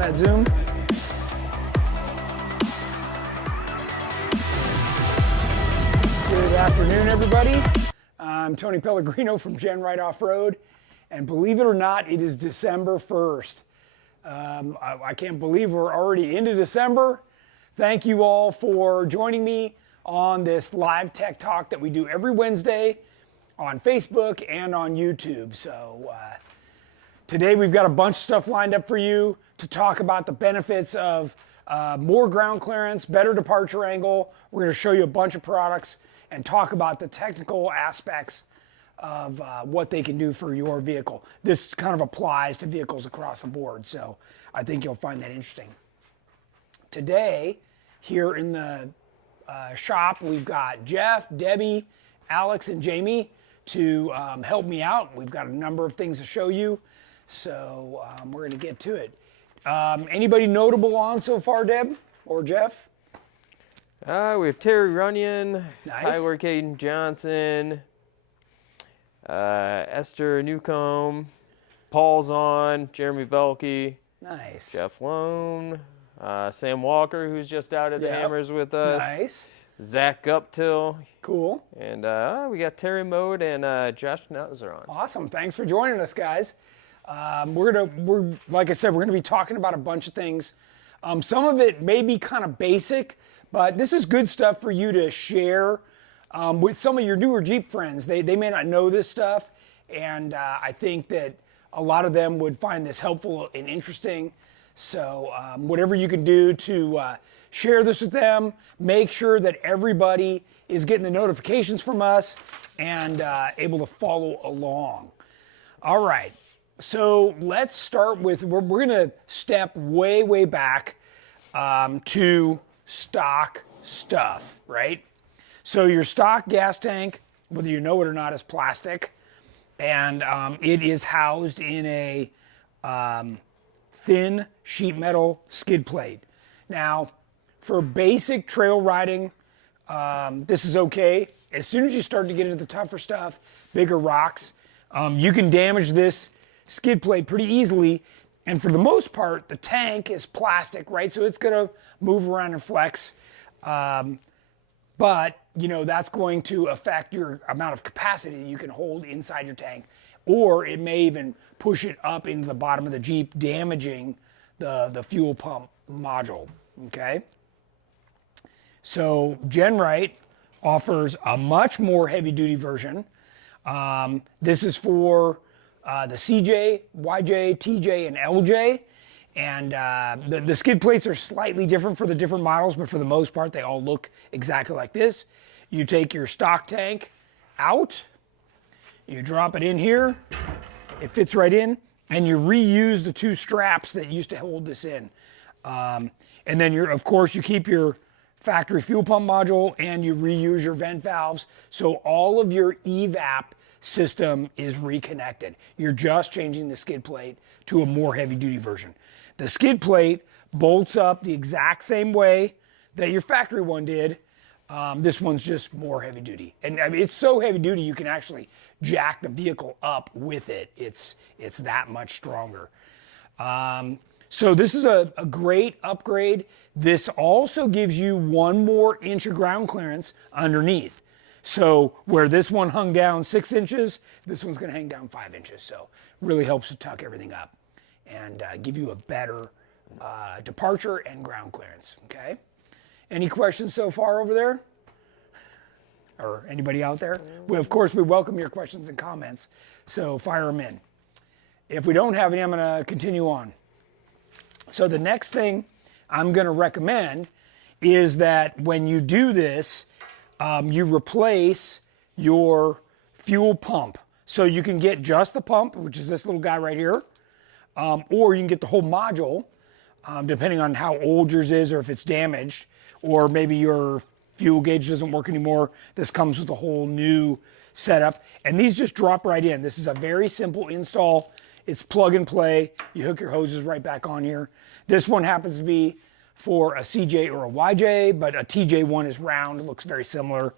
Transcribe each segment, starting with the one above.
that zoom. Good afternoon, everybody. I'm Tony Pellegrino from GenRight Off-Road, and believe it or not, it is December 1st. I can't believe we're already into December. Thank you all for joining me on this live tech talk that we do every Wednesday on Facebook and on YouTube. So today we've got a bunch of stuff lined up for you to talk about the benefits of more ground clearance, better departure angle. We're going to show you a bunch of products and talk about the technical aspects of what they can do for your vehicle. This kind of applies to vehicles across the board, so I think you'll find that interesting. Today, here in the shop, we've got Jeff, Debbie, Alex, and Jamie to help me out. We've got a number of things to show you, so we're going to get to it. Anybody notable on so far, Deb or Jeff? We have Terry Runyon, Nice. Tyler Caden Johnson, Esther Newcomb, Paul's on, Jeremy Belke, Nice. Jeff Lone, Sam Walker, who's just out at the Hammers with us. Nice. Zach Guptill. Cool. And we got Terry Mode and Josh Nutzer on. Awesome. Thanks for joining us, guys. We're like I said, we're gonna be talking about a bunch of things. Some of it may be kind of basic, but this is good stuff for you to share with some of your newer Jeep friends. They may not know this stuff, and I think that a lot of them would find this helpful and interesting. So whatever you can do to share this with them, make sure that everybody is getting the notifications from us and able to follow along. All right. So let's start with, we're going to step way back to stock stuff, right? So your stock gas tank, whether you know it or not, is plastic, and it is housed in a thin sheet metal skid plate. Now, for basic trail riding, this is okay. As soon as you start to get into the tougher stuff, bigger rocks, you can damage this skid plate pretty easily, and for the most part the tank is plastic, right? So it's going to move around and flex, but you know that's going to affect your amount of capacity that you can hold inside your tank, or it may even push it up into the bottom of the Jeep, damaging the fuel pump module. Okay, so GenRight offers a much more heavy duty version. This is for the CJ, YJ, TJ, and LJ. And the skid plates are slightly different for the different models, but for the most part, they all look exactly like this. You take your stock tank out, you drop it in here, it fits right in, and you reuse the two straps that used to hold this in. And then of course, you keep your factory fuel pump module and you reuse your vent valves. So all of your evap system is reconnected. You're just changing the skid plate to a more heavy duty version. The skid plate bolts up the exact same way that your factory one did. This one's just more heavy duty. And I mean, it's so heavy duty you can actually jack the vehicle up with it. It's that much stronger. So this is a great upgrade. This also gives you 1 more inch of ground clearance underneath. So where this one hung down 6 inches, this one's going to hang down 5 inches. So really helps to tuck everything up and give you a better departure and ground clearance. Okay. Any questions so far over there? Or anybody out there? Well, of course, we welcome your questions and comments. So fire them in. If we don't have any, I'm going to continue on. So the next thing I'm going to recommend is that when you do this, you replace your fuel pump. So you can get just the pump, which is this little guy right here, or you can get the whole module, depending on how old yours is or if it's damaged, or maybe your fuel gauge doesn't work anymore. This comes with a whole new setup, and these just drop right in. This is a very simple install. It's plug and play. You hook your hoses right back on here. This one happens to be for a CJ or a YJ, but a TJ one is round. It looks very similar,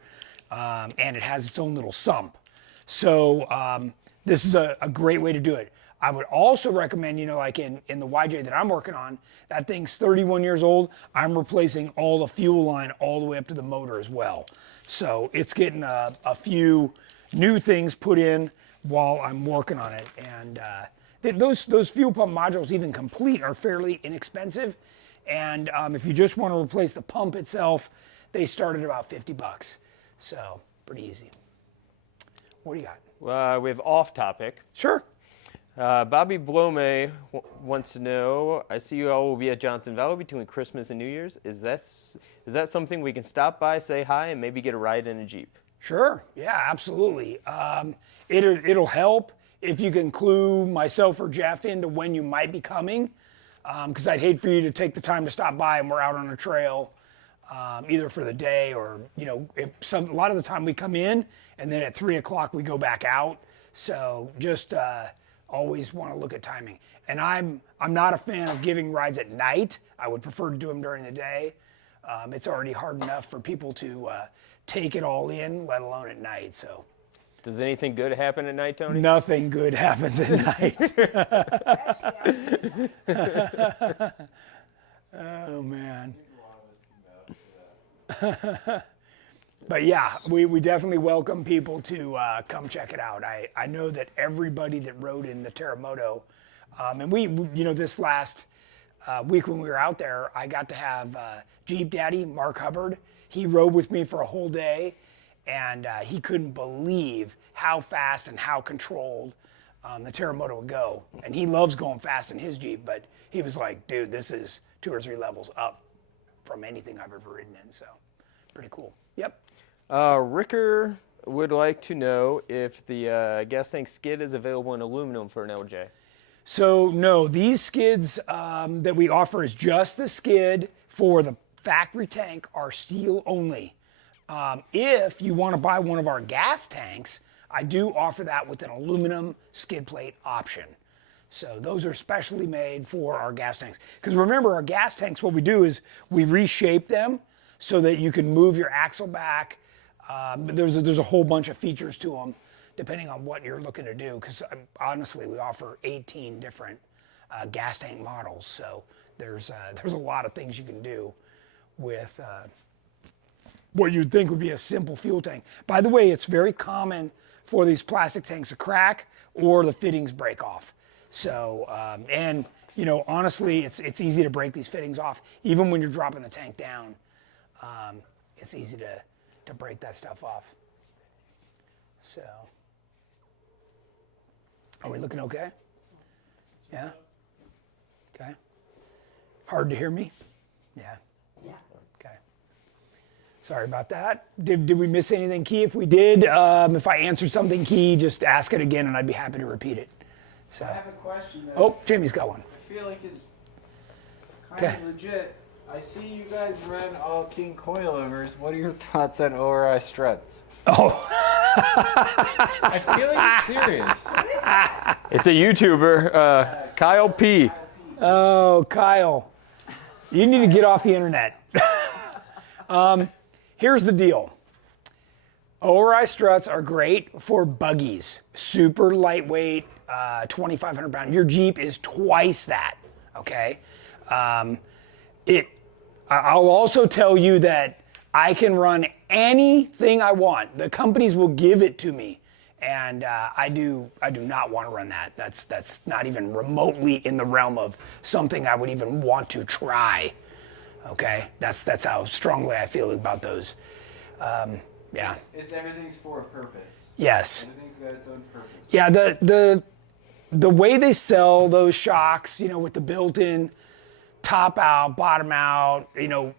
and it has its own little sump. So this is a great way to do it. I would also recommend, you know, like in the YJ that I'm working on, that thing's 31 years old. I'm replacing all the fuel line all the way up to the motor as well. So it's getting a few new things put in while I'm working on it. And those fuel pump modules, even complete, are fairly inexpensive. And if you just want to replace the pump itself, they start at about 50 bucks. So pretty easy. What do you got? We have off topic. Sure. Bobby Blome wants to know, I see you all will be at Johnson Valley between Christmas and New Year's. Is that something we can stop by, say hi, and maybe get a ride in a Jeep? Sure. Yeah, absolutely. It'll help if you can clue myself or Jeff into when you might be coming, because I'd hate for you to take the time to stop by and we're out on a trail, either for the day or, you know, a lot of the time we come in and then at 3 o'clock we go back out. So just always want to look at timing. And I'm not a fan of giving rides at night. I would prefer to do them during the day. It's already hard enough for people to take it all in, let alone at night. So, does anything good happen at night, Tony? Nothing good happens at night. Oh man. But yeah, we definitely welcome people to come check it out. I know that everybody that rode in the Terremoto, and we you know, this last week when we were out there, I got to have Jeep Daddy, Mark Hubbard. He rode with me for a whole day, and he couldn't believe how fast and how controlled the Terremoto would go. And he loves going fast in his Jeep, but he was like, dude, this is 2 or 3 levels up from anything I've ever ridden in, so pretty cool. Yep. Ricker would like to know if the gas tank skid is available in aluminum for an LJ. So no, these skids that we offer is just the skid. For the factory tank are steel only. If you want to buy one of our gas tanks, I do offer that with an aluminum skid plate option. So those are specially made for our gas tanks. Because remember, our gas tanks, what we do is we reshape them so that you can move your axle back. There's a whole bunch of features to them depending on what you're looking to do. Because honestly, we offer 18 different gas tank models. So there's a lot of things you can do with what you'd think would be a simple fuel tank. By the way, it's very common for these plastic tanks to crack or the fittings break off. So, and you know, honestly, it's easy to break these fittings off. Even when you're dropping the tank down, it's easy to break that stuff off. So, are we looking okay? Yeah? Okay. Hard to hear me? Yeah. Yeah. Okay. Sorry about that. Did we miss anything key? If we did, if I answered something key, just ask it again and I'd be happy to repeat it. So. I have a question. Oh, Jamie's got one. I feel like it's kind of legit. I see you guys run all King coilovers. What are your thoughts on ORI struts? Oh. I feel like it's serious. It's a YouTuber, Kyle P. Oh, Kyle. You need to get off the internet. Here's the deal. ORI struts are great for buggies. Super lightweight, 2,500 pound. Your Jeep is twice that, okay? I'll also tell you that I can run anything I want. The companies will give it to me. And I do not want to run that. That's not even remotely in the realm of something I would even want to try. Okay, that's how strongly I feel about those. Yeah. It's everything's for a purpose. Yes. Everything's got its own purpose. Yeah. The way they sell those shocks, you know, with the built-in top out, bottom out, you know.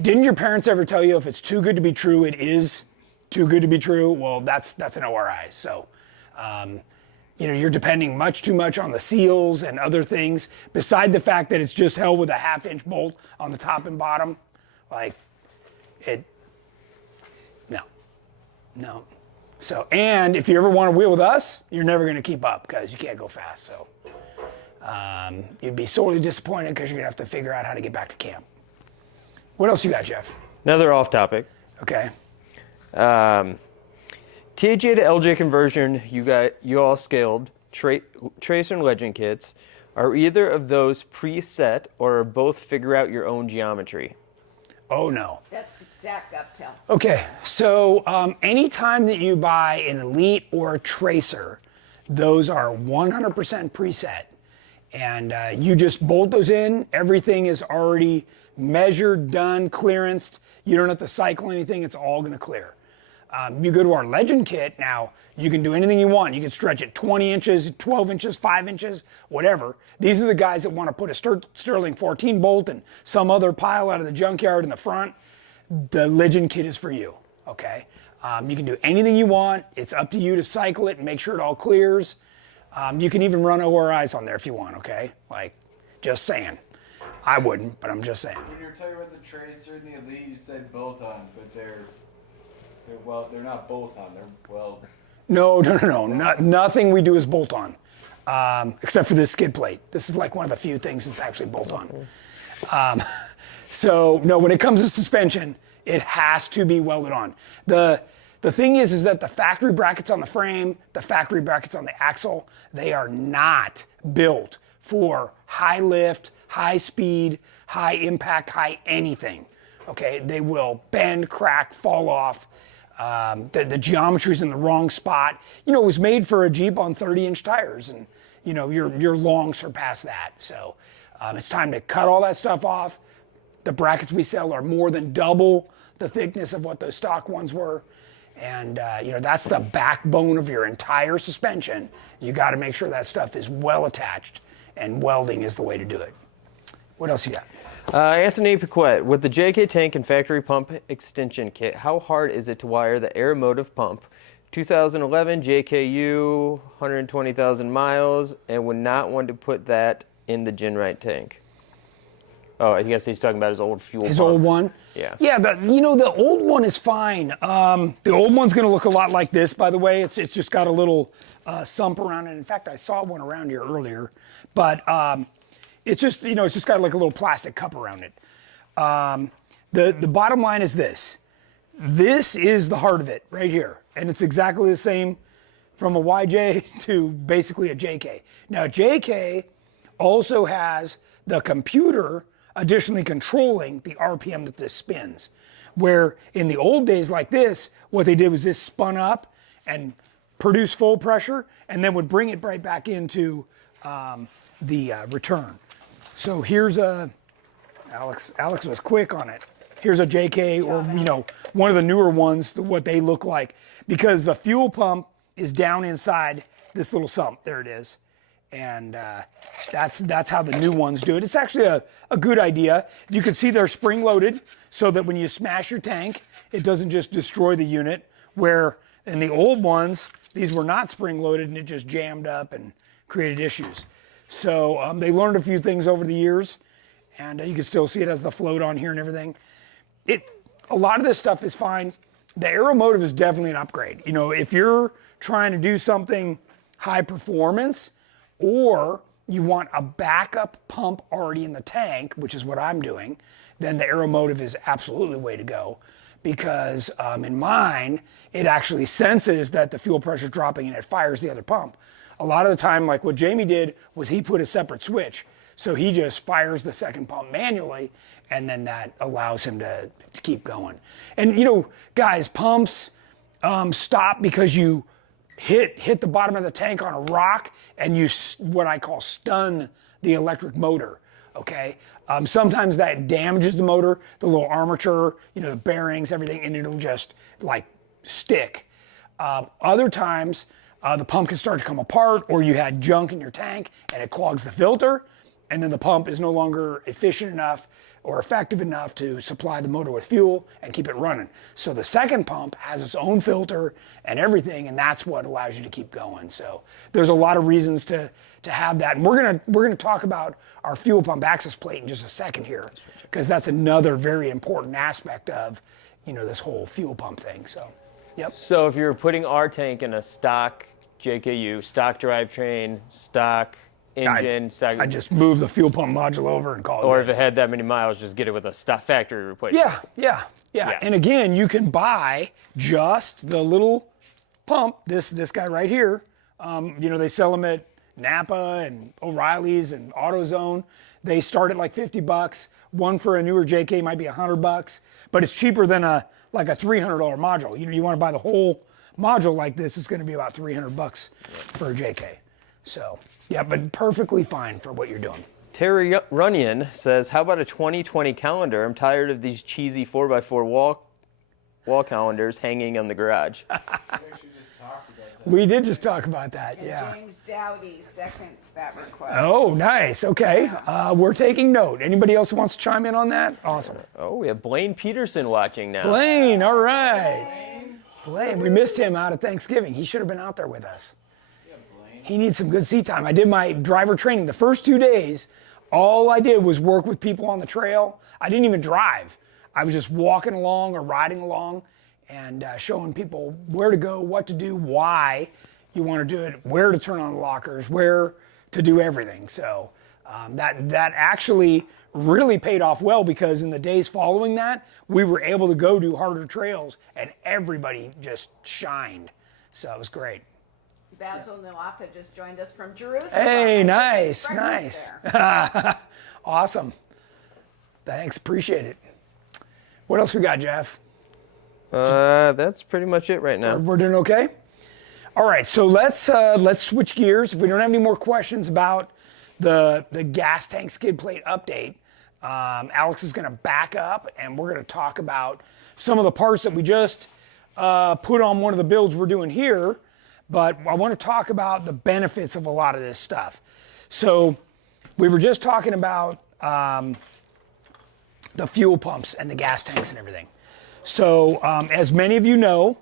Didn't your parents ever tell you if it's too good to be true, it is too good to be true? Well, that's an ORI. So, you know, you're depending much too much on the seals and other things. Beside the fact that it's just held with a 1/2-inch bolt on the top and bottom, like no. So, and if you ever want to wheel with us, you're never going to keep up because you can't go fast. So, you'd be sorely disappointed because you're going to have to figure out how to get back to camp. What else you got, Jeff? Another off topic. Okay. TJ to LJ conversion, you all scaled. Tracer and Legend kits. Are either of those preset or are both figure out your own geometry? Oh no. That's exact uptell. Okay, so anytime that you buy an Elite or a Tracer, those are 100% preset. And you just bolt those in. Everything is already measured, done, clearanced. You don't have to cycle anything. It's all going to clear. You go to our Legend kit, now you can do anything you want. You can stretch it 20 inches, 12 inches, 5 inches, whatever. These are the guys that want to put a Sterling 14 bolt and some other pile out of the junkyard in the front. The Legend kit is for you, okay? You can do anything you want. It's up to you to cycle it and make sure it all clears. You can even run ORIs on there if you want, okay? Like, just saying. I wouldn't, but I'm just saying. When you were talking about the Tracer and the Elite, you said bolt on, but they're not bolt on. They're weld. No. Nothing we do is bolt on, except for this skid plate. This is like one of the few things that's actually bolt on. So no, when it comes to suspension, it has to be welded on. The thing is that the factory brackets on the frame, the factory brackets on the axle, they are not built for high lift, high speed, high impact, high anything. Okay, they will bend, crack, fall off. The geometry's in the wrong spot. You know, it was made for a Jeep on 30-inch tires, and you know you're long surpassed that. So it's time to cut all that stuff off. The brackets we sell are more than double the thickness of what those stock ones were, and you know that's the backbone of your entire suspension. You got to make sure that stuff is well attached, and welding is the way to do it. What else you got? Anthony Piquet, with the JK tank and factory pump extension kit, how hard is it to wire the aeromotive pump? 2011 JKU, 120,000 miles, and would not want to put that in the GenRight tank. Oh, I guess he's talking about his old fuel pump. His old one? Yeah. Yeah, the old one is fine. The old one's gonna look a lot like this, by the way. It's just got a little sump around it. In fact, I saw one around here earlier. But it's just, you know, it's just got like a little plastic cup around it. The bottom line is this. This is the heart of it right here. And it's exactly the same from a YJ to basically a JK. Now, JK also has the computer additionally controlling the RPM that this spins. Where in the old days like this, what they did was this spun up and produced full pressure and then would bring it right back into the return. So here's Alex was quick on it. Here's a JK, or you know, one of the newer ones, what they look like, because the fuel pump is down inside this little sump. There it is, and that's how the new ones do it. It's actually a good idea. You can see they're spring loaded, so that when you smash your tank, it doesn't just destroy the unit. Where in the old ones, these were not spring loaded, and it just jammed up and created issues. So they learned a few things over the years, and you can still see it as the float on here and everything. A lot of this stuff is fine. The aeromotive is definitely an upgrade. You know, if you're trying to do something high performance, or you want a backup pump already in the tank, which is what I'm doing, then the aeromotive is absolutely the way to go. Because in mine, it actually senses that the fuel pressure is dropping and it fires the other pump. A lot of the time, like what Jamie did, was he put a separate switch. So he just fires the second pump manually, and then that allows him to keep going. And you know, guys, pumps stop because you hit the bottom of the tank on a rock, and you, what I call, stun the electric motor, okay? Sometimes that damages the motor, the little armature, you know, the bearings, everything, and it'll just like stick. Other times, the pump can start to come apart, or you had junk in your tank and it clogs the filter, and then the pump is no longer efficient enough or effective enough to supply the motor with fuel and keep it running. So the second pump has its own filter and everything, and that's what allows you to keep going. So there's a lot of reasons to have that. And we're gonna talk about our fuel pump access plate in just a second here, because that's another very important aspect of, you know, this whole fuel pump thing. So, yep. So if you're putting our tank in a stock JKU, stock drivetrain, stock engine, I just move the fuel pump module over and call it. Or if it had that many miles, just get it with a stock factory replacement. Yeah. And again, you can buy just the little pump, this guy right here, They sell them at Napa and O'Reilly's and AutoZone. They start at like $50. One for a newer JK might be $100, but it's cheaper than like a $300 module. You want to buy the whole module like this, it's going to be about $300 for a JK. So yeah, but perfectly fine for what you're doing. Terry Runyon says, how about a 2020 calendar? I'm tired of these cheesy 4x4 wall calendars hanging on the garage. We did just talk about that, And yeah. James Dowdy seconds that request. Oh, nice. Okay. We're taking note. Anybody else wants to chime in on that? Awesome. Oh, we have Blaine Peterson watching now. Blaine, all right. Blaine, we missed him out at Thanksgiving. He should have been out there with us. He needs some good seat time. I did my driver training. The first 2 days, all I did was work with people on the trail. I didn't even drive. I was just walking along or riding along and showing people where to go, what to do, why you want to do it, where to turn on the lockers, where to do everything. So that actually really paid off well, because in the days following that, we were able to go do harder trails and everybody just shined. So it was great. Basil Nuafa just joined us from Jerusalem. Hey, I nice, think his friend was nice. there. Awesome. Thanks, appreciate it. What else we got, Jeff? That's pretty much it right now. We're doing okay? All right, so let's switch gears. If we don't have any more questions about the gas tank skid plate update, Alex is gonna back up and we're gonna talk about some of the parts that we just put on one of the builds we're doing here, but I wanna talk about the benefits of a lot of this stuff. So we were just talking about the fuel pumps and the gas tanks and everything. So as many of you know,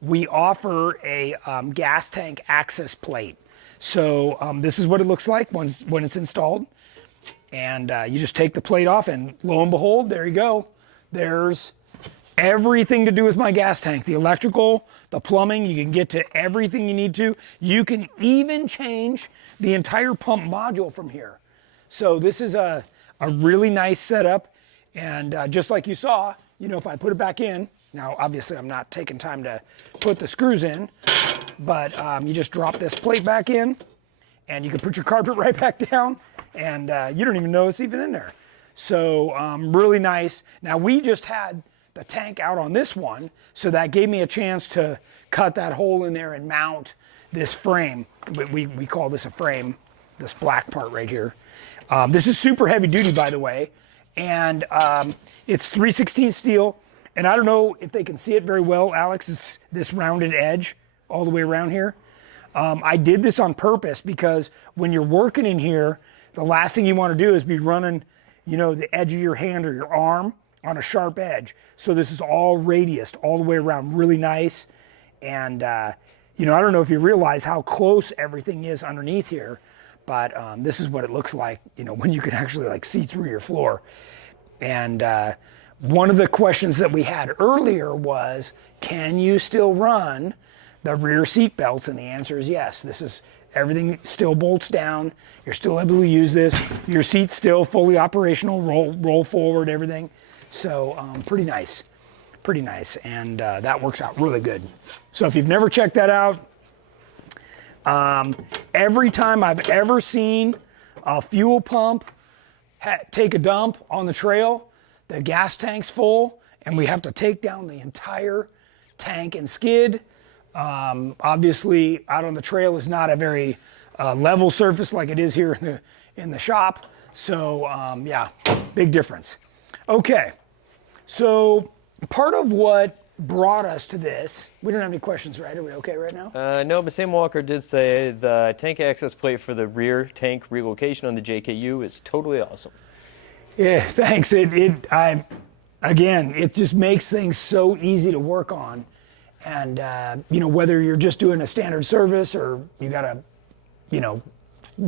we offer a gas tank access plate. So this is what it looks like when it's installed. And you just take the plate off and lo and behold, there you go. There's everything to do with my gas tank. The electrical, the plumbing, you can get to everything you need to. You can even change the entire pump module from here. So this is a really nice setup. And just like you saw, if I put it back in, now obviously I'm not taking time to put the screws in, but you just drop this plate back in and you can put your carpet right back down and you don't even know it's even in there. So really nice. Now we just had the tank out on this one, so that gave me a chance to cut that hole in there and mount this frame. We call this a frame, this black part right here. This is super heavy duty, by the way. And it's 3/16 steel, and I don't know if they can see it very well, Alex. It's this rounded edge all the way around here. I did this on purpose because when you're working in here, the last thing you want to do is be running, the edge of your hand or your arm on a sharp edge. So this is all radiused all the way around, really nice. And I don't know if you realize how close everything is underneath here. But this is what it looks like, when you can actually see through your floor. And one of the questions that we had earlier was, can you still run the rear seat belts? And the answer is yes. This is everything still bolts down. You're still able to use this. Your seat's still fully operational, roll forward, everything. So pretty nice, pretty nice. And that works out really good. So if you've never checked that out, every time I've ever seen a fuel pump take a dump on the trail, the gas tank's full, and we have to take down the entire tank and skid. Obviously, out on the trail is not a very level surface like it is here in the shop. So yeah, big difference. Okay, so part of what brought us to this, we don't have any questions, right? Are we okay right now? No, but Sam Walker did say the tank access plate for the rear tank relocation on the JKU is totally awesome. Yeah, thanks. Again, it just makes things so easy to work on. And, whether you're just doing a standard service or you got to,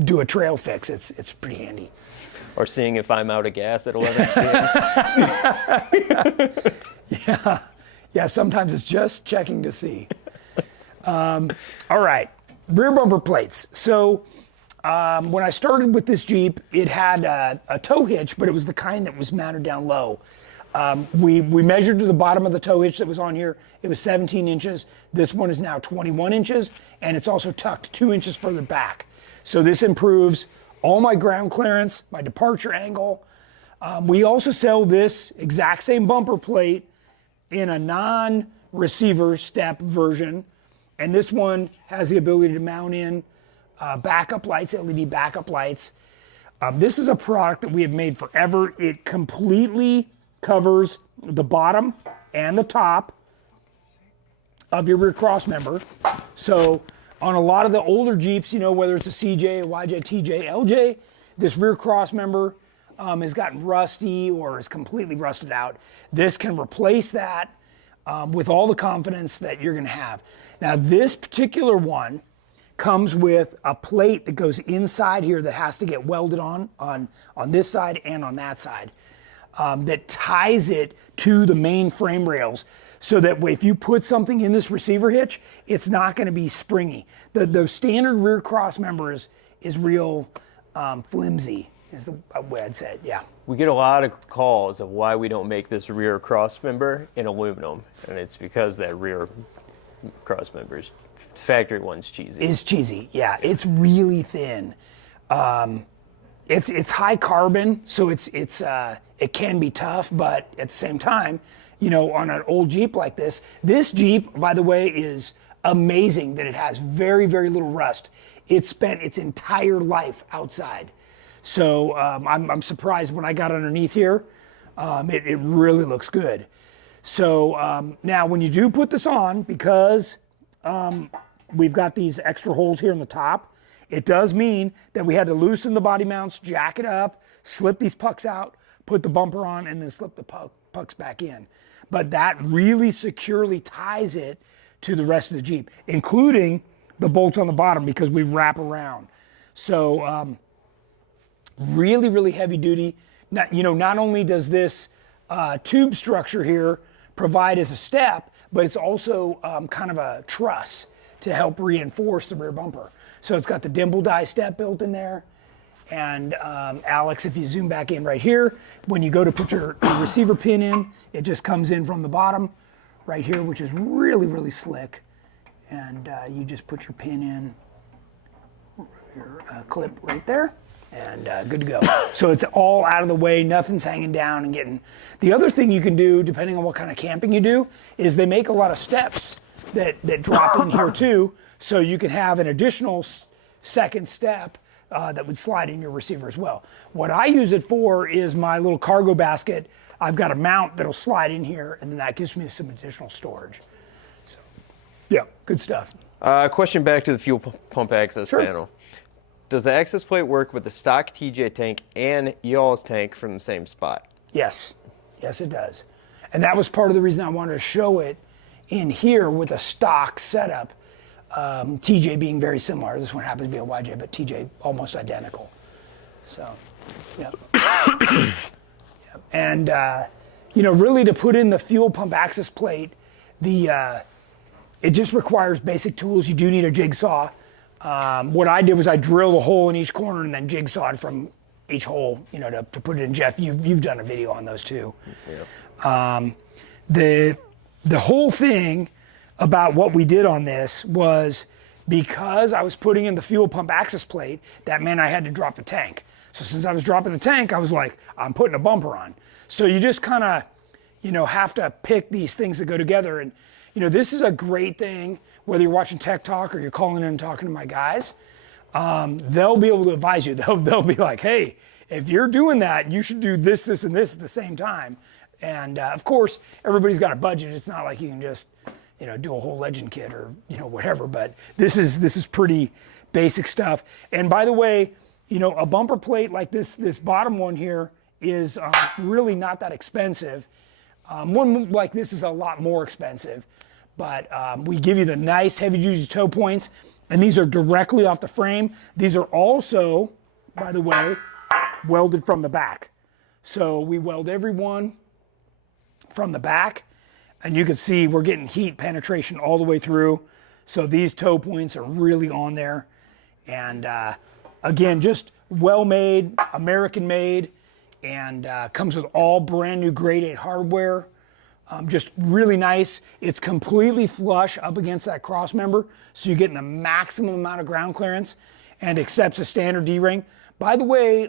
do a trail fix, it's pretty handy. Or seeing if I'm out of gas at 11 p.m. Yeah, sometimes it's just checking to see. All right, rear bumper plates. So when I started with this Jeep, it had a tow hitch, but it was the kind that was mounted down low. We measured to the bottom of the tow hitch that was on here. It was 17 inches. This one is now 21 inches, and it's also tucked 2 inches further back. So this improves all my ground clearance, my departure angle. We also sell this exact same bumper plate in a non-receiver step version, and this one has the ability to mount in backup lights, LED backup lights. This is a product that we have made forever. It completely covers the bottom and the top of your rear cross member. So on a lot of the older Jeeps, whether it's a CJ, a YJ, TJ, LJ, this rear cross member has gotten rusty or is completely rusted out. This can replace that with all the confidence that you're gonna have. Now this particular one comes with a plate that goes inside here that has to get welded on this side and on that side. That ties it to the main frame rails so that if you put something in this receiver hitch, it's not going to be springy. The standard rear cross member is real flimsy, is the way I'd say it, yeah. We get a lot of calls of why we don't make this rear cross member in aluminum, and it's because that rear cross member's factory one's cheesy. Is cheesy, yeah. It's really thin. It's high carbon, so it can be tough, but at the same time, on an old Jeep like this Jeep, by the way, is amazing that it has very, very little rust. It spent its entire life outside. So I'm surprised when I got underneath here, it really looks good. So now when you do put this on, because we've got these extra holes here in the top, it does mean that we had to loosen the body mounts, jack it up, slip these pucks out, put the bumper on, and then slip the pucks back in. But that really securely ties it to the rest of the Jeep, including the bolts on the bottom because we wrap around. So really, really heavy duty. Not only does this tube structure here provide as a step, but it's also kind of a truss to help reinforce the rear bumper. So it's got the dimple die step built in there. And Alex, if you zoom back in right here, when you go to put your receiver pin in, it just comes in from the bottom right here, which is really, really slick. And you just put your pin in, your clip right there, and good to go. So it's all out of the way, nothing's hanging down and getting. The other thing you can do, depending on what kind of camping you do, is they make a lot of steps that drop in here too, so you can have an additional second step that would slide in your receiver as well. What I use it for is my little cargo basket. I've got a mount that'll slide in here, and then that gives me some additional storage. So, yeah, good stuff. Question back to the fuel pump access panel. Does the access plate work with the stock TJ tank and y'all's tank from the same spot? Yes, yes it does. And that was part of the reason I wanted to show it in here with a stock setup. TJ being very similar. This one happens to be a YJ, but TJ almost identical. So, yeah. Yep. And, really to put in the fuel pump access plate, it just requires basic tools. You do need a jigsaw. What I did was I drilled a hole in each corner and then jigsawed from each hole, to put it in. Jeff, you've done a video on those too. Yeah. The whole thing about what we did on this was because I was putting in the fuel pump access plate, that meant I had to drop the tank. So since I was dropping the tank, I was like, I'm putting a bumper on. So you just kind of, have to pick these things that go together. And, this is a great thing, whether you're watching Tech Talk or you're calling in and talking to my guys, they'll be able to advise you. They'll be like, hey, if you're doing that, you should do this, this, and this at the same time. And of course, everybody's got a budget. It's not like you can just, do a whole legend kit or, whatever, but this is pretty basic stuff. And by the way, a bumper plate like this bottom one here is really not that expensive. One like this is a lot more expensive, but we give you the nice heavy duty toe points, and these are directly off the frame. These are also, by the way, welded from the back. So we weld every one from the back. And you can see we're getting heat penetration all the way through. So these toe points are really on there. And again, just well-made, American-made. and comes with all brand new grade 8 hardware. Just really nice. It's completely flush up against that cross member, so you're getting the maximum amount of ground clearance, and accepts a standard D-ring. By the way,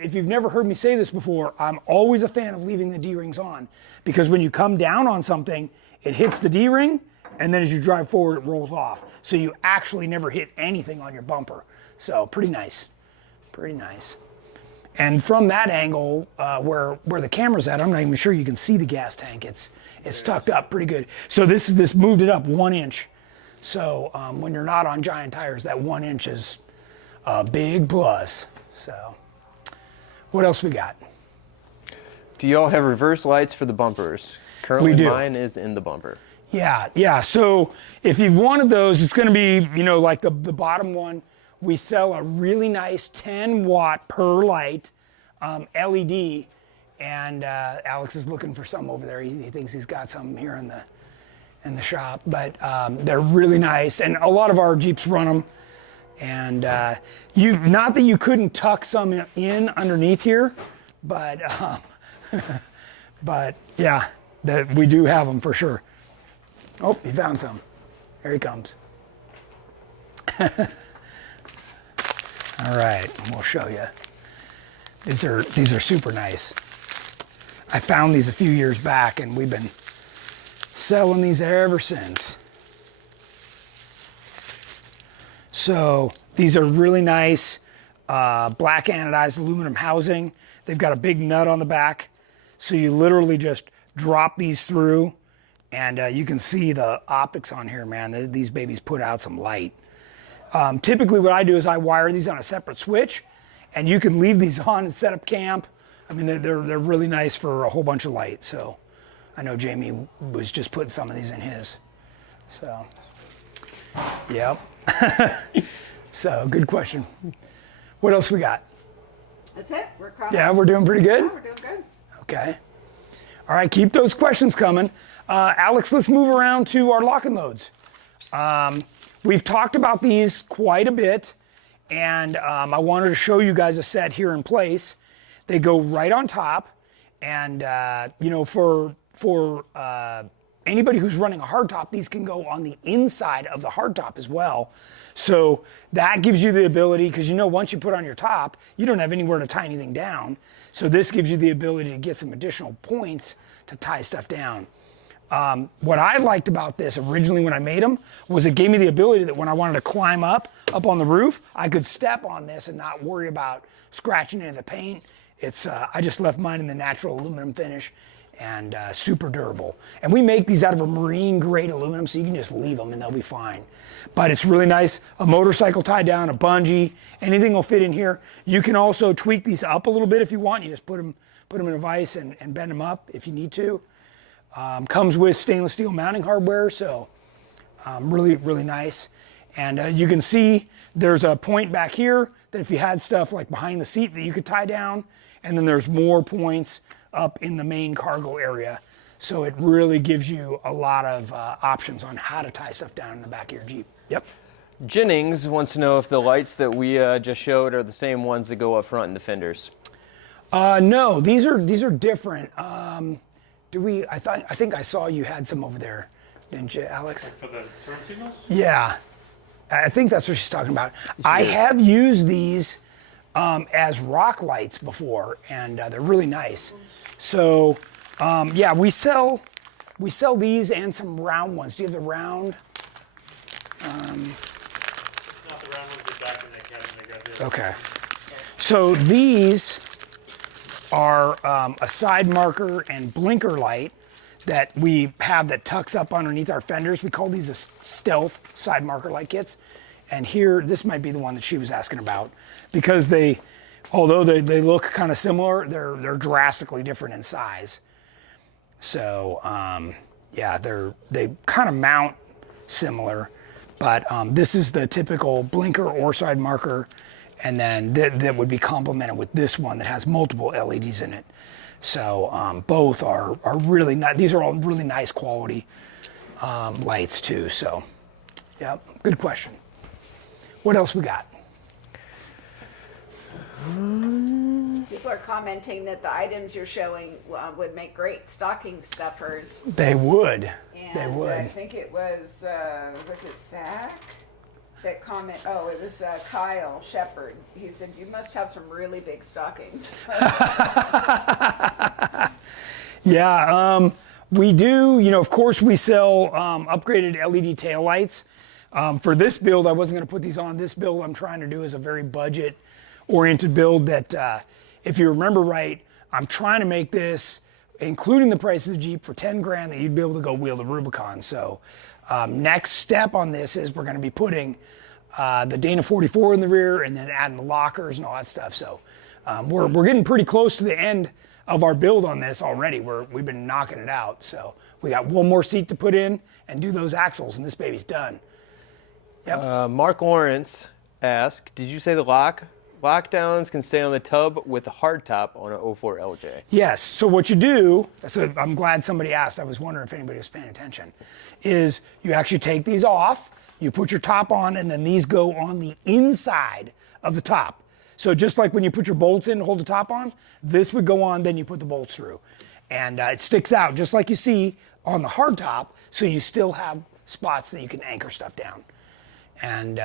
if you've never heard me say this before, I'm always a fan of leaving the D-rings on, because when you come down on something, it hits the D-ring, and then as you drive forward, it rolls off. So you actually never hit anything on your bumper. So pretty nice, pretty nice. And from that angle, where the camera's at, I'm not even sure you can see the gas tank. It's tucked up pretty good. So this moved it up 1 inch. So when you're not on giant tires, that 1 inch is a big plus. So what else we got? Do y'all have reverse lights for the bumpers? Currently, We do. mine is in the bumper. Yeah. So if you've wanted those, it's going to be, like the bottom one. We sell a really nice 10 watt per light LED, and Alex is looking for some over there. He thinks he's got some here in the shop, but they're really nice, and a lot of our Jeeps run them. And not that you couldn't tuck some in underneath here, but yeah, that we do have them for sure. Oh, he found some. Here he comes. All right, we'll show you. These are super nice. I found these a few years back, and we've been selling these ever since. So these are really nice black anodized aluminum housing. They've got a big nut on the back, so you literally just drop these through, and you can see the optics on here, man. These babies put out some light. Typically what I do is I wire these on a separate switch, and you can leave these on and set up camp. I mean, they're really nice for a whole bunch of light. So I know Jamie was just putting some of these in his. So, yep. So good question. What else we got? That's it. We're caught Yeah, up. we're doing pretty good? Yeah, we're doing good. Okay. All right, keep those questions coming. Alex, let's move around to our lock and loads. We've talked about these quite a bit, and I wanted to show you guys a set here in place. They go right on top, and for anybody who's running a hardtop, these can go on the inside of the hardtop as well. So that gives you the ability, because once you put on your top, you don't have anywhere to tie anything down. So this gives you the ability to get some additional points to tie stuff down. What I liked about this originally when I made them was it gave me the ability that when I wanted to climb up on the roof, I could step on this and not worry about scratching into the paint. I just left mine in the natural aluminum finish, and super durable. And we make these out of a marine grade aluminum, so you can just leave them and they'll be fine. But it's really nice. A motorcycle tie down, a bungee, anything will fit in here. You can also tweak these up a little bit if you want. You just put them in a vise and bend them up if you need to. Comes with stainless steel mounting hardware, so really, really nice. And you can see there's a point back here that if you had stuff like behind the seat that you could tie down, and then there's more points up in the main cargo area. So it really gives you a lot of options on how to tie stuff down in the back of your Jeep. Yep. Jennings wants to know if the lights that we just showed are the same ones that go up front in the fenders. No, these are different. I think I saw you had some over there, didn't you, Alex? For the turn signals? Yeah, I think that's what she's talking about. I have used these as rock lights before, and they're really nice. So, yeah, we sell these and some round ones. Do you have the round? Not the round ones, but back in the cabinet. I got this. Okay. So these are a side marker and blinker light that we have that tucks up underneath our fenders. We call these a stealth side marker light kits. And here, this might be the one that she was asking about, because although they look kind of similar, they're drastically different in size. So yeah, they kind of mount similar, but this is the typical blinker or side marker, and then that would be complemented with this one that has multiple LEDs in it. So both are really nice. These are all really nice quality lights too. So, yeah, good question. What else we got? People are commenting that the items you're showing would make great stocking stuffers. They would. And They would. I think it was it Zach? That comment, oh, it was Kyle Shepard. He said, you must have some really big stockings. Yeah, we do, of course we sell upgraded LED taillights. For this build, I wasn't gonna put these on. This build I'm trying to do is a very budget-oriented build that, if you remember right, I'm trying to make this, including the price of the Jeep, for 10 grand that you'd be able to go wheel the Rubicon. So next step on this is we're gonna be putting the Dana 44 in the rear and then adding the lockers and all that stuff. So we're getting pretty close to the end of our build on this already. We've been knocking it out. So we got one more seat to put in and do those axles and this baby's done. Yep. Mark Lawrence asked, did you say the lockdowns can stay on the tub with the hard top on an 04 LJ? Yes, so what you do, I'm glad somebody asked, I was wondering if anybody was paying attention, is you actually take these off, you put your top on, and then these go on the inside of the top. So just like when you put your bolts in to hold the top on, this would go on, then you put the bolts through. And it sticks out just like you see on the hard top, so you still have spots that you can anchor stuff down. And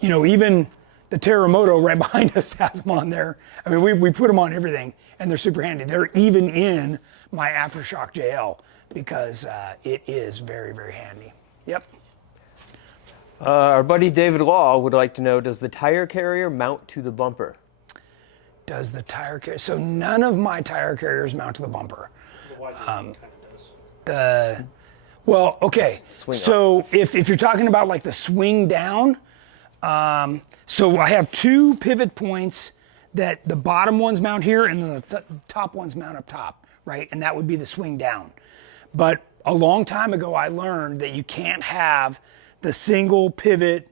even the Terremoto right behind us has them on there. I mean, we put them on everything, and they're super handy. They're even in my Aftershock JL because it is very, very handy. Yep. Our buddy David Law would like to know, does the tire carrier mount to the bumper? Does the tire carrier? So none of my tire carriers mount to the bumper. The YJ kind of does. Well, okay. Swing So if you're talking about like the swing down, so I have two pivot points that the bottom ones mount here and then the top ones mount up top, right? And that would be the swing down. But a long time ago, I learned that you can't have the single pivot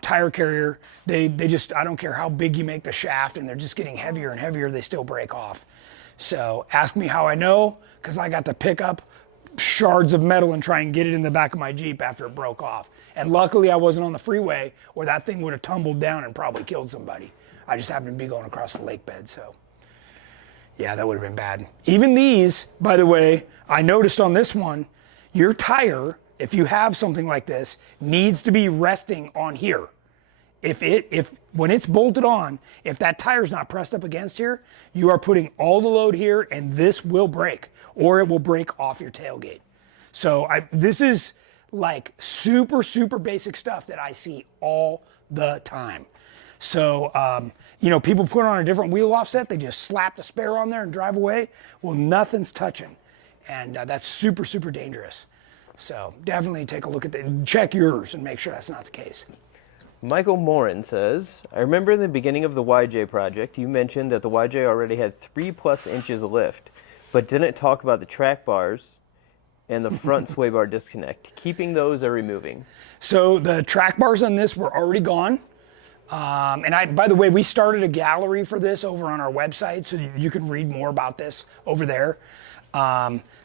tire carrier. They just, I don't care how big you make the shaft and they're just getting heavier and heavier, they still break off. So ask me how I know, because I got to pick up shards of metal and try and get it in the back of my Jeep after it broke off. And luckily I wasn't on the freeway or that thing would have tumbled down and probably killed somebody. I just happened to be going across the lake bed, so. Yeah, that would have been bad. Even these, by the way, I noticed on this one, your tire, if you have something like this, needs to be resting on here. When it's bolted on, if that tire's not pressed up against here, you are putting all the load here and this will break or it will break off your tailgate. So this is like super, super basic stuff that I see all the time. So, people put on a different wheel offset, they just slap the spare on there and drive away. Well, nothing's touching. And that's super, super dangerous. So definitely take a look at check yours and make sure that's not the case. Michael Morin says, I remember in the beginning of the YJ project, you mentioned that the YJ already had 3+ inches of lift, but didn't talk about the track bars and the front sway bar disconnect. Keeping those or removing? So the track bars on this were already gone. And by the way, we started a gallery for this over on our website, so you can read more about this over there.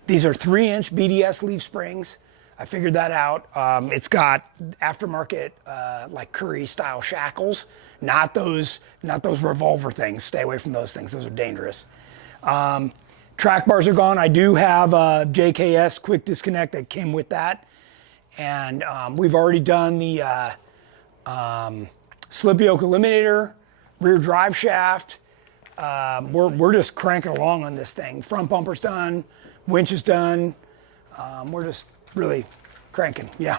These are 3-inch BDS leaf springs. I figured that out. It's got aftermarket, like Curry style shackles, not those revolver things. Stay away from those things, those are dangerous. Track bars are gone. I do have a JKS quick disconnect that came with that. And we've already done the slip yoke eliminator, rear drive shaft. We're just cranking along on this thing. Front bumper's done, winch is done. We're just really cranking, yeah.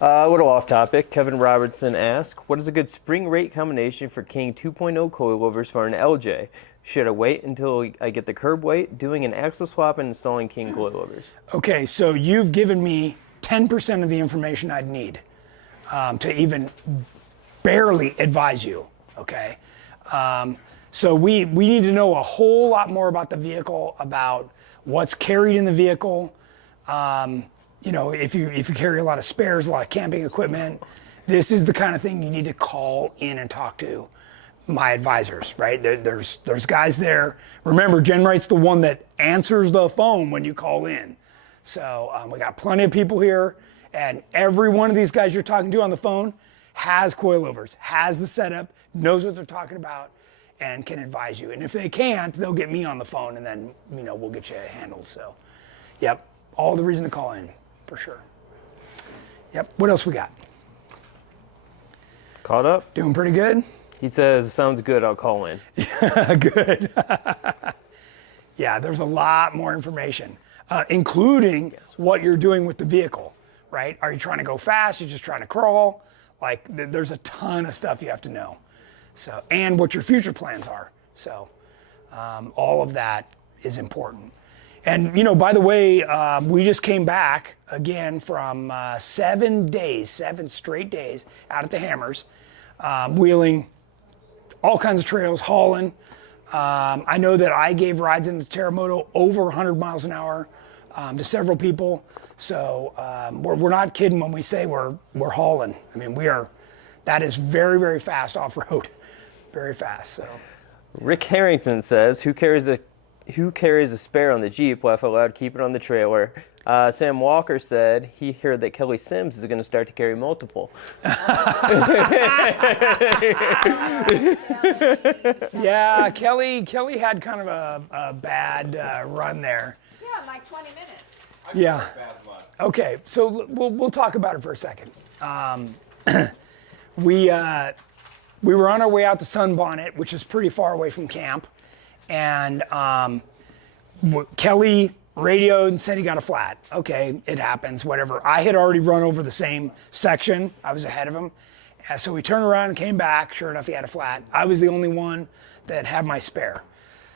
A little off topic, Kevin Robertson asked, what is a good spring rate combination for King 2.0 coilovers for an LJ? Should I wait until I get the curb weight, doing an axle swap, and installing King coilovers? Okay, so you've given me 10% of the information I'd need to even barely advise you, okay? So we need to know a whole lot more about the vehicle, about what's carried in the vehicle. If you carry a lot of spares, a lot of camping equipment, this is the kind of thing you need to call in and talk to my advisors, right? There's guys there. Remember, GenRight's the one that answers the phone when you call in. So we got plenty of people here, and every one of these guys you're talking to on the phone has coilovers, has the setup, knows what they're talking about, and can advise you. And if they can't, they'll get me on the phone, and then we'll get you handled. So, yep, all the reason to call in for sure. Yep. What else we got? Caught up? Doing pretty good. He says, sounds good, I'll call in. Good. Yeah, there's a lot more information, including what you're doing with the vehicle, right? Are you trying to go fast? You're just trying to crawl? Like, there's a ton of stuff you have to know. So, and what your future plans are. So, all of that is important. And, by the way, we just came back again from 7 straight days out at the Hammers, wheeling all kinds of trails, hauling. I know that I gave rides into Terremoto over 100 miles an hour to several people. So we're not kidding when we say we're hauling. I mean, that is very, very fast off-road. Very fast, so. Rick Harrington says, who carries a spare on the Jeep? Laugh out loud, keep it on the trailer. Sam Walker said he heard that Kelly Sims is going to start to carry multiple. Yeah, Kelly had kind of a bad run there. Yeah, like 20 minutes. Yeah. Okay, so we'll talk about it for a second. We were on our way out to Sunbonnet, which is pretty far away from camp, and Kelly radioed and said he got a flat. Okay, it happens, whatever. I had already run over the same section. I was ahead of him. So we turned around and came back. Sure enough, he had a flat. I was the only one that had my spare.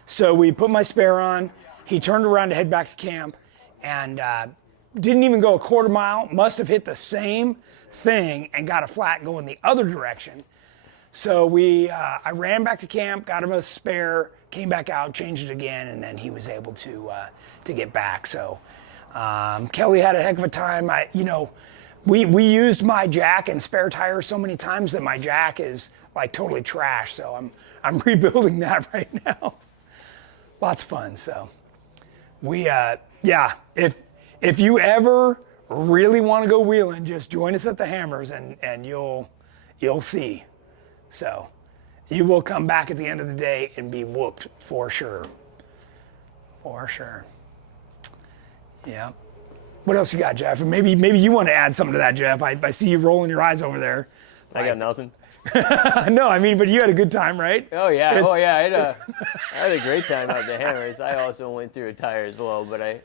So we put my spare on. He turned around to head back to camp and didn't even go a quarter mile. Must have hit the same thing and got a flat going the other direction. So I ran back to camp, got him a spare, came back out, changed it again, and then he was able to get back. So Kelly had a heck of a time. We used my jack and spare tire so many times that my jack is like totally trash. So I'm rebuilding that right now. Lots of fun. So if you ever really want to go wheeling, just join us at the Hammers and you'll see. So you will come back at the end of the day and be whooped for sure. For sure. Yeah. What else you got, Jeff? Maybe you want to add something to that, Jeff. I see you rolling your eyes over there. I got nothing. No, but you had a good time, right? Oh yeah, I had a great time out the Hammers. I also went through a tire as well, but I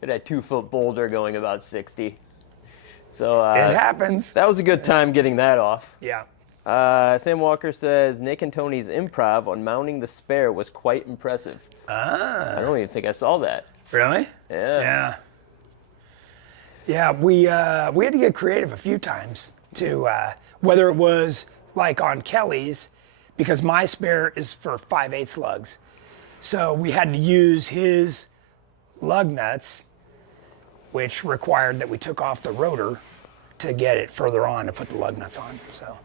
had a 2-foot boulder going about 60. So it happens. That was a good time getting that off. Yeah. Sam Walker says Nick and Tony's improv on mounting the spare was quite impressive. I don't even think I saw that. Really? Yeah. Yeah, we had to get creative a few times to whether it was like on Kelly's, because my spare is for 5/8 lugs. So we had to use his lug nuts, which required that we took off the rotor to get it further on to put the lug nuts on. So,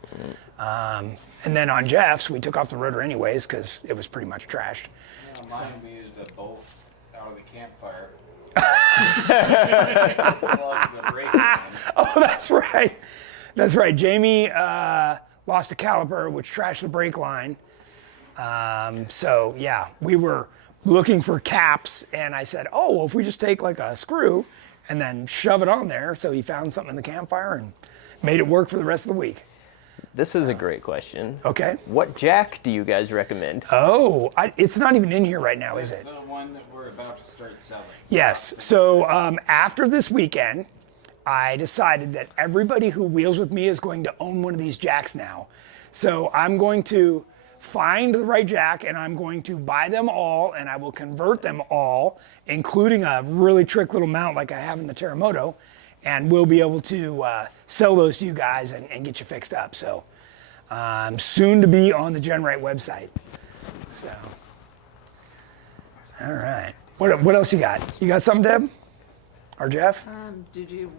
and then on Jeff's, we took off the rotor anyways because it was pretty much trashed. Yeah, mine we used a bolt out of the campfire. The brake line. Oh, that's right. That's right. Jamie lost a caliper, which trashed the brake line. So yeah, we were looking for caps, and I said, oh, well, if we just take like a screw and then shove it on there. So he found something in the campfire and made it work for the rest of the week. This is a great question. Okay. What jack do you guys recommend? Oh, it's not even in here right now, is it? The one that we're about to start selling. Yes. So after this weekend, I decided that everybody who wheels with me is going to own one of these jacks now. So I'm going to find the right jack and I'm going to buy them all and I will convert them all, including a really trick little mount like I have in the Terremoto, and we'll be able to sell those to you guys and get you fixed up. So soon to be on the GenRight website. So, all right. What else you got? You got something, Deb? Or Jeff? Did you?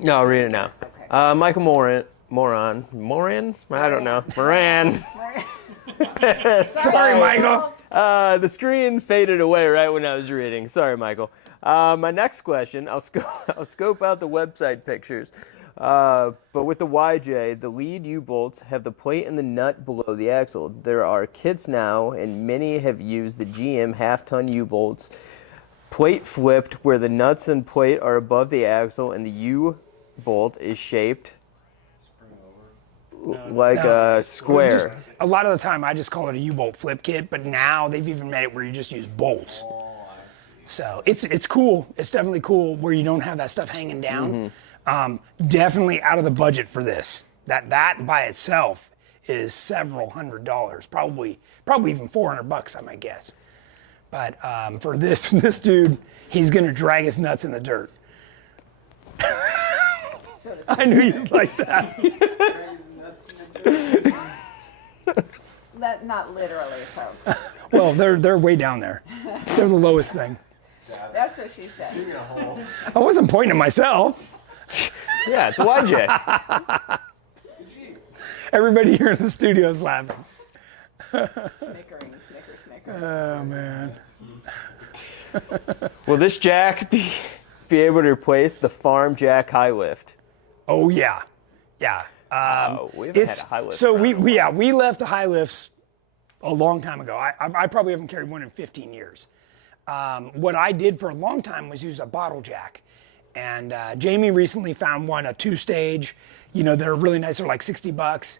No, I'll read it now. Okay. Michael Moran? I don't know. Moran. Sorry, Michael. The screen faded away right when I was reading. Sorry, Michael. My next question, I'll scope out the website pictures. But with the YJ, the lead U-bolts have the plate and the nut below the axle. There are kits now, and many have used the GM half-ton U-bolts, plate flipped, where the nuts and plate are above the axle, and the U-bolt is shaped like a square. A lot of the time, I just call it a U-bolt flip kit, but now they've even made it where you just use bolts. So it's cool. It's definitely cool where you don't have that stuff hanging down. Definitely out of the budget for this. That by itself is several $100s, probably even $400, I might guess. But for this dude, he's gonna drag his nuts in the dirt. I knew you'd like that. Not literally, folks. Well, they're way down there. They're the lowest thing. That's what she said. I wasn't pointing at myself. Yeah, the YJ. Everybody here in the studio is laughing. Snickering, snicker. Oh man. Will this jack be able to replace the farm jack high lift? Oh yeah, yeah. We haven't had a high lift. So we left the high lifts a long time ago. I probably haven't carried one in 15 years. What I did for a long time was use a bottle jack. And Jamie recently found one, a 2-stage. You know, they're really nice. They're like $60.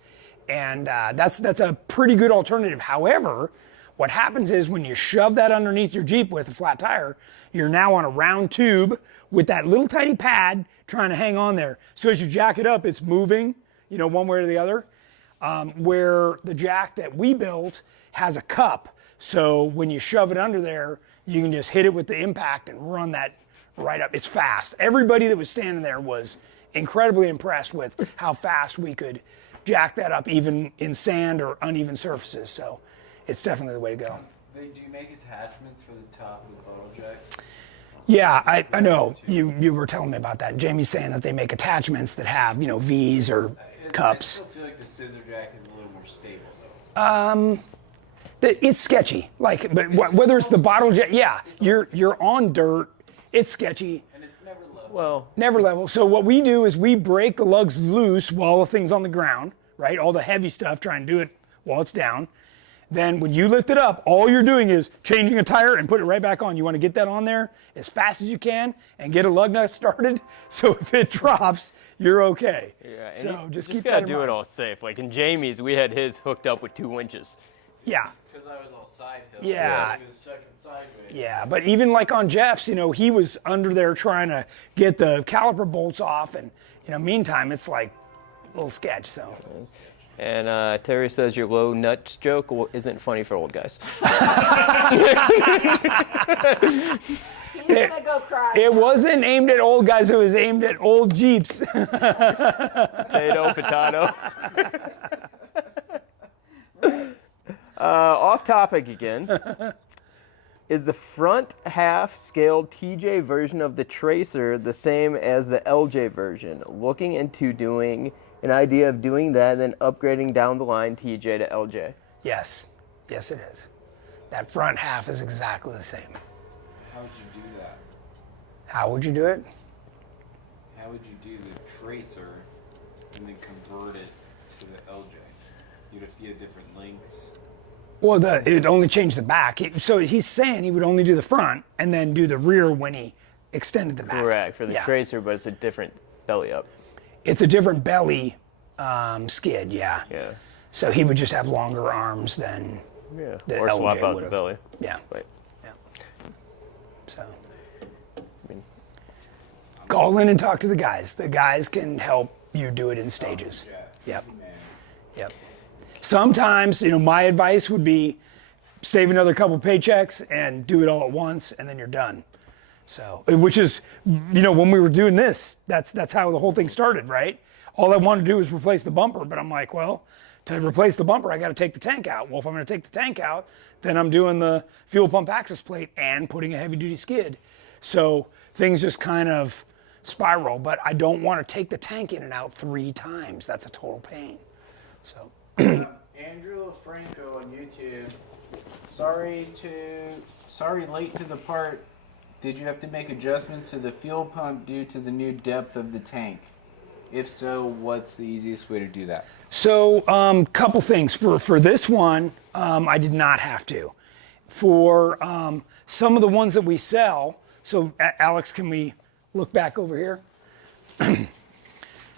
And that's a pretty good alternative. However, what happens is when you shove that underneath your Jeep with a flat tire, you're now on a round tube with that little tiny pad trying to hang on there. So as you jack it up, it's moving, you know, one way or the other. Where the jack that we built has a cup. So when you shove it under there, you can just hit it with the impact and run that right up. It's fast. Everybody that was standing there was incredibly impressed with how fast we could jack that up even in sand or uneven surfaces. So it's definitely the way to go. Do you make attachments for the top of the bottle jack? Yeah, I know. You were telling me about that. Jamie's saying that they make attachments that have, you know, V's or cups. I still feel like the scissor jack is a little more stable though. It's sketchy. Like, but whether it's the bottle jack, yeah, you're on dirt. It's sketchy. And it's never level. Well, Never level. So what we do is we break the lugs loose while the thing's on the ground, right? All the heavy stuff, try and do it while it's down. Then when you lift it up, all you're doing is changing a tire and put it right back on. You want to get that on there as fast as you can and get a lug nut started. So if it drops, you're okay. yeah, and So you just keep gotta that in do it mind. all safe. Like in Jamie's, we had his hooked up with 2 winches. Yeah. Because I was all side hill. Yeah. It was stuck sideways. Yeah, but even like on Jeff's, you know, he was under there trying to get the caliper bolts off, and you know, meantime, it's like a little sketch. So And Terry says your low nuts joke isn't funny for old guys. He's gonna go cry. it wasn't aimed at old guys; it was aimed at old Jeeps. Potato. Off topic again. Is the front half scaled TJ version of the Tracer the same as the LJ version? Looking into doing an idea of doing that, then upgrading down the line TJ to LJ. Yes, yes, it is. That front half is exactly the same. How would you do that? How would you do it? How would you do the Tracer and then convert it to the LJ? You'd have to get different links. Well, it only changed the back. So he's saying he would only do the front and then do the rear when he extended the back. Correct, for the Yeah. Tracer, but it's a different belly up. It's a different belly skid, yeah. Yes. So he would just have longer arms than Yeah. the Or swap LJ out the would've. belly. Yeah. Right. Yeah. So call in and talk to the guys. The guys can help you do it in stages. Yep. Yep. Sometimes, you know, my advice would be save another couple paychecks and do it all at once, and then you're done. So, which is, you know, when we were doing this, that's how the whole thing started, right? All I wanted to do was replace the bumper, but I'm like, well, to replace the bumper, I got to take the tank out. Well, if I'm going to take the tank out, then I'm doing the fuel pump access plate and putting a heavy duty skid. So things just kind of spiral, but I don't want to take the tank in and out 3 times. That's a total pain. So. Andrew Franco on YouTube. Sorry late to the part. Did you have to make adjustments to the fuel pump due to the new depth of the tank? If so, what's the easiest way to do that? So, couple things. For this one, I did not have to. For some of the ones that we sell, so Alex, can we look back over here?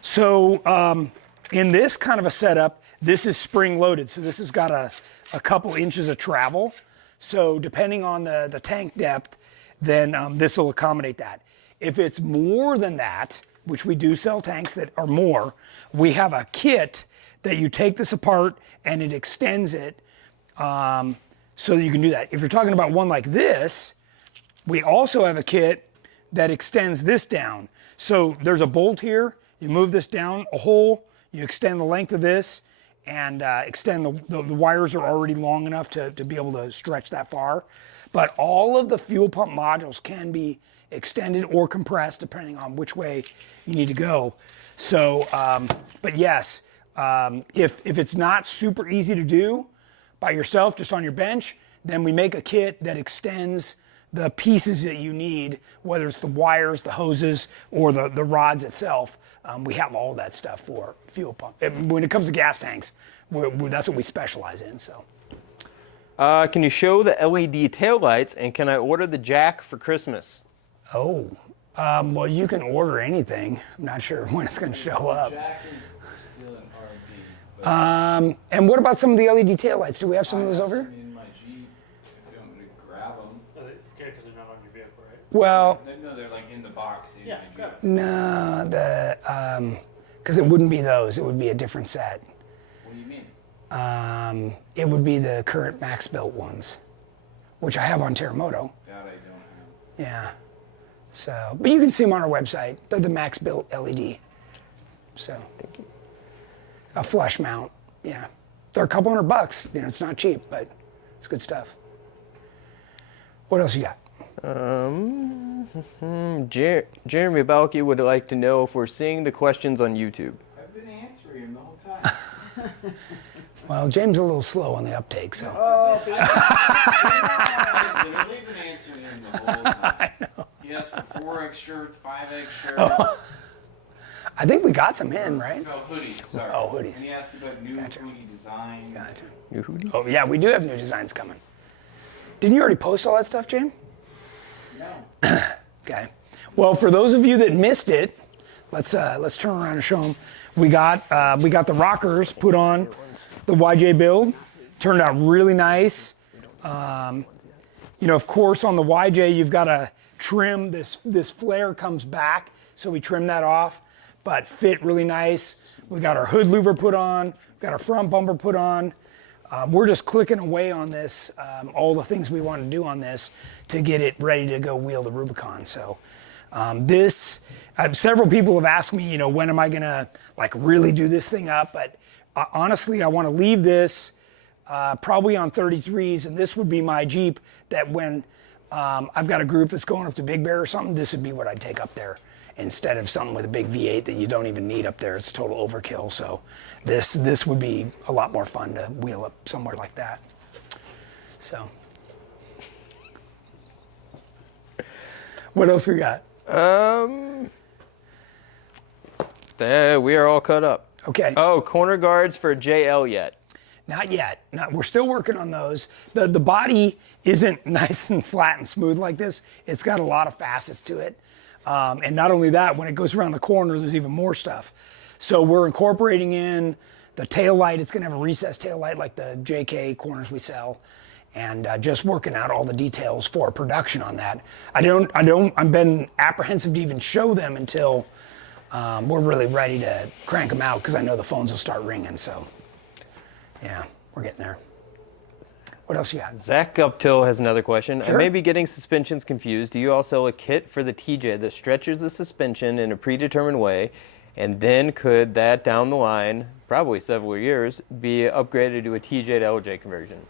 So, in this kind of a setup, this is spring loaded. So this has got a couple inches of travel. So depending on the tank depth, then this will accommodate that. If it's more than that, which we do sell tanks that are more, we have a kit that you take this apart and it extends it so that you can do that. If you're talking about one like this, we also have a kit that extends this down. So there's a bolt here, you move this down a hole, you extend the length of this, and extend the wires are already long enough to be able to stretch that far. But all of the fuel pump modules can be extended or compressed depending on which way you need to go. So, but yes, if it's not super easy to do by yourself, just on your bench, then we make a kit that extends the pieces that you need, whether it's the wires, the hoses, or the rods itself. We have all that stuff for fuel pump. When it comes to gas tanks, that's what we specialize in. So. Can you show the LED taillights, and can I order the jack for Christmas? Oh, well, you can order anything. I'm not sure when it's going to show up. Jack is still an R&D. And what about some of the LED taillights? Do we have some of those over here? In my Jeep, if you want me to grab them. Okay, because they're not on your vehicle, right? Well, No, they're like in the box in Yeah, my Jeep. grab it. no, because it wouldn't be those. It would be a different set. What do you mean? It would be the current max built ones, which I have on Terremoto. That I don't have. Yeah. So, but you can see them on our website. They're the max built LED. So, thank you. A flush mount. Yeah. They're a couple $100. You know, it's not cheap, but it's good stuff. What else you got? Jeremy Balke would like to know if we're seeing the questions on YouTube. I've been answering them the whole time. Well, James is a little slow on the uptake, so. Oh, I've literally been answering them the whole time. I know. He asked for 4X shirts, 5X shirts. I think we got some in, right? No, hoodies, sorry. Oh, hoodies. And he asked about new hoodie designs. Gotcha. New hoodie? Oh, yeah, we do have new designs coming. Didn't you already post all that stuff, James? No. Okay. Well, for those of you that missed it, let's turn around and show them. We got the rockers put on the YJ build. Turned out really nice. You know, of course, on the YJ, you've got to trim this flare comes back, so we trim that off, but fit really nice. We got our hood louver put on, got our front bumper put on. We're just clicking away on this, all the things we want to do on this to get it ready to go wheel the Rubicon. So several people have asked me, you know, when am I gonna like really do this thing up? But honestly, I want to leave this probably on 33s, and this would be my Jeep that when I've got a group that's going up to Big Bear or something, this would be what I'd take up there instead of something with a big V8 that you don't even need up there. It's total overkill. So this would be a lot more fun to wheel up somewhere like that. So. What else we got? We are all cut up. Okay. Oh, corner guards for JL yet? Not yet. We're still working on those. The body isn't nice and flat and smooth like this. It's got a lot of facets to it. And not only that, when it goes around the corner, there's even more stuff. So we're incorporating in the tail light. It's going to have a recessed tail light like the JK corners we sell. And just working out all the details for production on that. I've been apprehensive to even show them until we're really ready to crank them out because I know the phones will start ringing. So yeah, we're getting there. What else you got? Zach Guptill has another question. Sure. I may be getting suspensions confused. Do you also sell a kit for the TJ that stretches the suspension in a predetermined way? And then could that down the line, probably several years, be upgraded to a TJ to LJ conversion?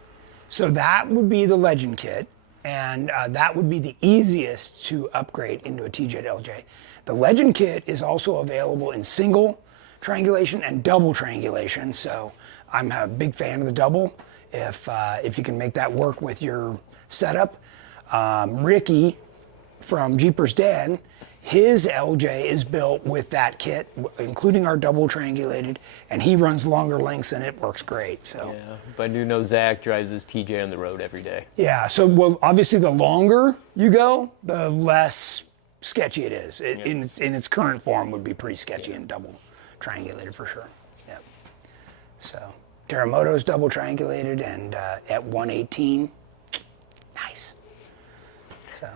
So that would be the Legend kit, and that would be the easiest to upgrade into a TJ to LJ. The Legend kit is also available in single triangulation and double triangulation, so I'm a big fan of the double if you can make that work with your setup. Ricky from Jeepers Den, His LJ is built with that kit, including our double triangulated, and he runs longer lengths and it works great. So Yeah, but I do know Zach drives his TJ on the road every day. yeah, so well, obviously the longer you go, the less sketchy it is. In its current form would be pretty sketchy and double triangulated for sure. Yep. So Terremoto's double triangulated and at 118, nice. So.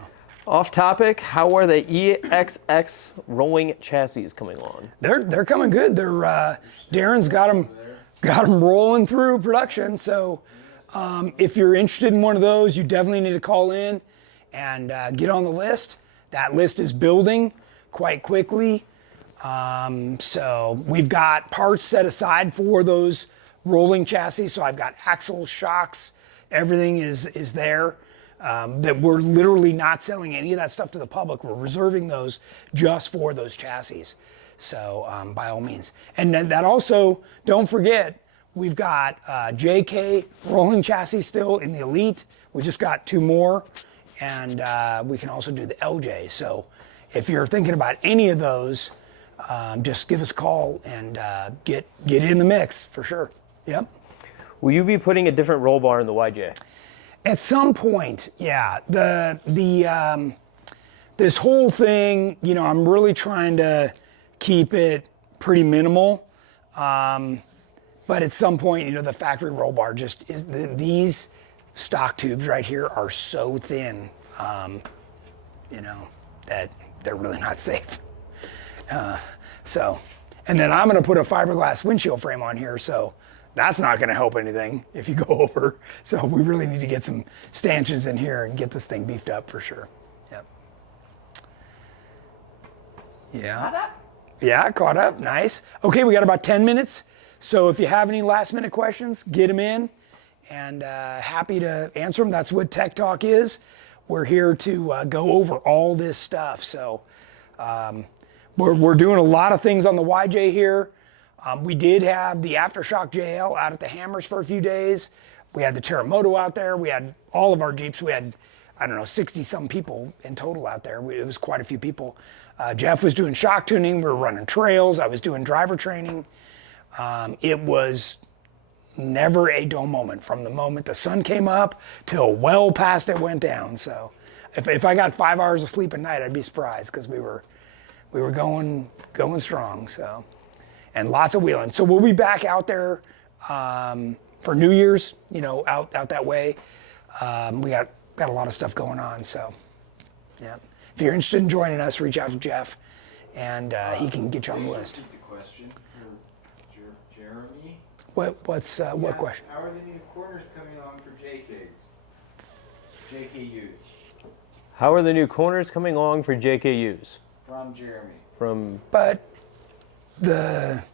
Off topic, how are the Exxx rolling chassis coming along? They're coming good. They're Darren's got them rolling through production. So if you're interested in one of those, you definitely need to call in and get on the list. That list is building quite quickly. So we've got parts set aside for those rolling chassis. So I've got axles, shocks, everything is there. That we're literally not selling any of that stuff to the public. We're reserving those just for those chassis. So by all means. And then that also, don't forget, we've got JK rolling chassis still in the Elite. We just got 2 more. And we can also do the LJ. So if you're thinking about any of those, just give us a call and get in the mix for sure. Yep. Will you be putting a different roll bar in the YJ? At some point, yeah. This whole thing, you know, I'm really trying to keep it pretty minimal. But at some point, you know, the factory roll bar just is, these stock tubes right here are so thin, you know, that they're really not safe. And then I'm gonna put a fiberglass windshield frame on here, so that's not gonna help anything if you go over. So we really need to get some stanchions in here and get this thing beefed up for sure. Yep. Yeah. Caught up? Yeah, caught up, nice. Okay, we got about 10 minutes. So if you have any last minute questions, get them in and happy to answer them. That's what Tech Talk is. We're here to go over all this stuff. So we're doing a lot of things on the YJ here. We did have the Aftershock JL out at the Hammers for a few days. We had the Terremoto out there. We had all of our Jeeps. We had, I don't know, 60-some people in total out there. It was quite a few people. Jeff was doing shock tuning. We were running trails. I was doing driver training. It was never a dull moment from the moment the sun came up till well past it went down. So if I got 5 hours of sleep at night, I'd be surprised because we were going strong. So. And lots of wheeling. So we'll be back out there for New Year's, you know, out that way. We got a lot of stuff going on, so yeah. If you're interested in joining us, reach out to Jeff, and he can get you on the list. The question for Jeremy. What question? How are the new corners coming along for JKUs? How are the new corners coming along for JKUs? From Jeremy. But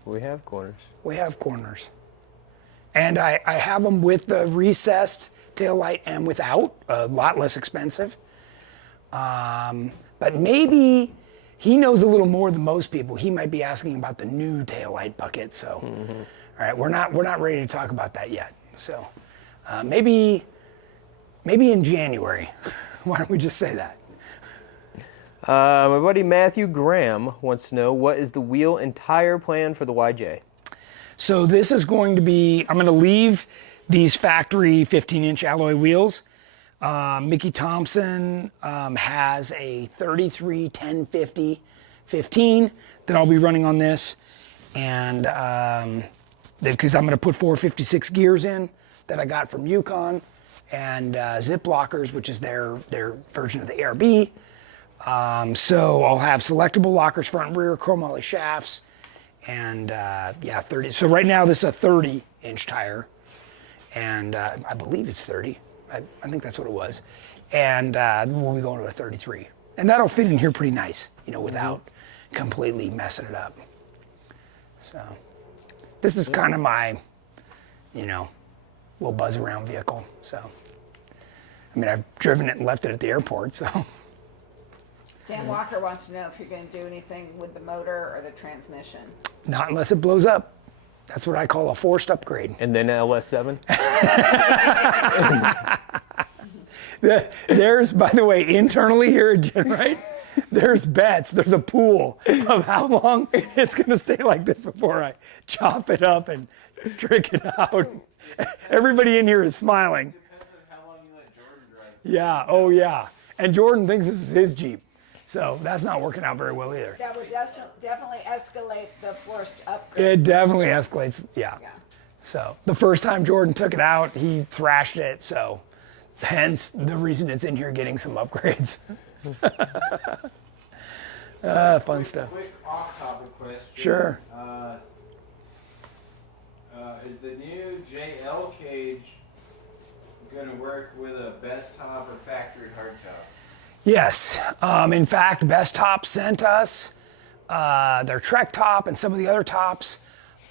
we have corners. We have corners. And I have them with the recessed taillight and without, a lot less expensive. But maybe he knows a little more than most people. He might be asking about the new taillight bucket. So, all right, we're not ready to talk about that yet. So, maybe in January. Why don't we just say that? My buddy Matthew Graham wants to know, what is the wheel and tire plan for the YJ? So this is going to be, I'm going to leave these factory 15-inch alloy wheels. Mickey Thompson has a 33 1050 15 that I'll be running on this. And because I'm going to put 456 gears in that I got from Yukon, and zip lockers, which is their version of the ARB. So I'll have selectable lockers, front and rear, chrome moly shafts, and yeah, 30. So right now this is a 30-inch tire, and I believe it's 30. I think that's what it was. And we'll be going to a 33. And that'll fit in here pretty nice, you know, without completely messing it up. So this is kind of my, you know, little buzz around vehicle. So, I mean, I've driven it and left it at the airport, so. Dan Walker wants to know if you're going to do anything with the motor or the transmission. Not unless it blows up. That's what I call a forced upgrade. And then LS7? There's, by the way, internally here at GenRight, there's bets, there's a pool of how long it's going to stay like this before I chop it up and trick it out. Everybody in here is smiling. Depends on how long you let Jordan drive. Yeah, oh yeah. And Jordan thinks this is his Jeep. So that's not working out very well either. That would definitely escalate the forced upgrade. It definitely escalates, yeah. Yeah. So the first time Jordan took it out, he thrashed it. So hence the reason it's in here getting some upgrades. Fun stuff. Quick off-topic question. Sure. Is the new JL cage going to work with a best top or factory hardtop? Yes. In fact, Best Top sent us their Trek top and some of the other tops.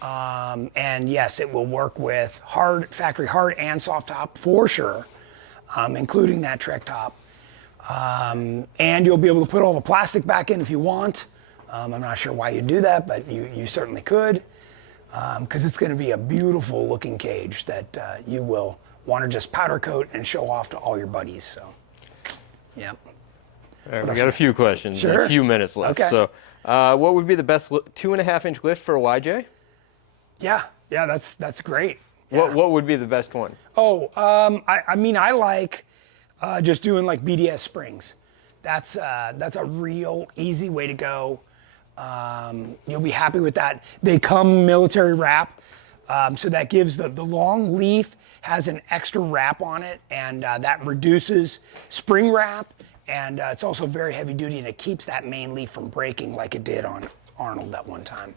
And yes, it will work with factory hard and soft top for sure, including that Trek top. And you'll be able to put all the plastic back in if you want. I'm not sure why you do that, but you certainly could, because it's going to be a beautiful looking cage that you will want to just powder coat and show off to all your buddies. So, yeah. All right, we got a few questions, Sure. a few minutes left. Okay. So, what would be the best 2.5-inch lift for a YJ? Yeah, that's great. Yeah. What would be the best one? Oh, I mean, I like just doing like BDS springs. That's a real easy way to go. You'll be happy with that. They come military wrap, so that gives the long leaf has an extra wrap on it, and that reduces spring wrap, and it's also very heavy duty, and it keeps that main leaf from breaking like it did on Arnold that one time.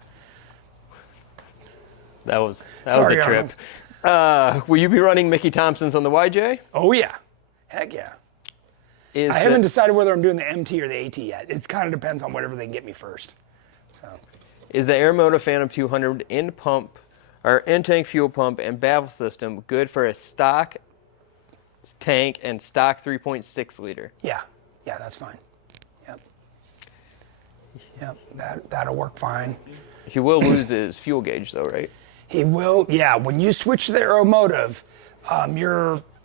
That was Sorry, a trip. Will you be running Mickey Thompsons on the YJ? Oh yeah, heck yeah. I haven't decided whether I'm doing the MT or the AT yet. It kind of depends on whatever they can get me first. So. Is the Airmoda Phantom 200 in-tank fuel pump and baffle system good for a stock tank and stock 3.6 liter? Yeah, that's fine. Yep, that'll work fine. He will lose his fuel gauge though, right? He will, yeah. When you switch to the Aeromotive,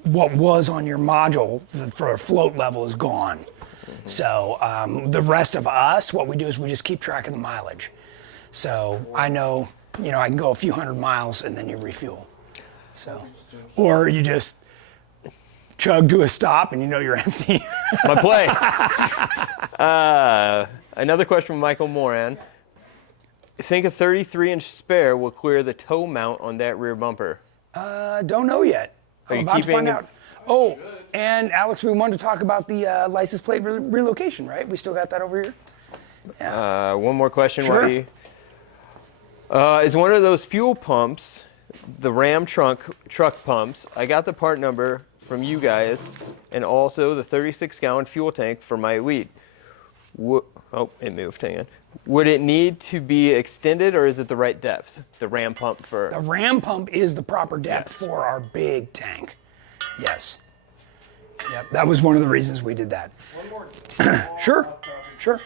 what was on your module for a float level is gone. Mm-hmm. So the rest of us, what we do is we just keep track of the mileage. So I know, I can go a few hundred miles and then you refuel. So, or you just chug to a stop and you're empty. That's my play. Another question from Michael Moran. Think a 33-inch spare will clear the toe mount on that rear bumper? Don't know yet. I'm you about to find keeping- out. Oh, and Alex, we wanted to talk about the license plate relocation, right? We still got that over here? One more question. Sure. Is one of those fuel pumps, the Ram truck pumps, I got the part number from you guys, and also the 36-gallon fuel tank for my Elite. It moved, hang on. Would it need to be extended, or is it the right depth? The Ram pump for... The Ram pump is the proper depth Yes. for our big tank. Yes. Yep, that was one of the reasons we did that. One more. Sure, sure.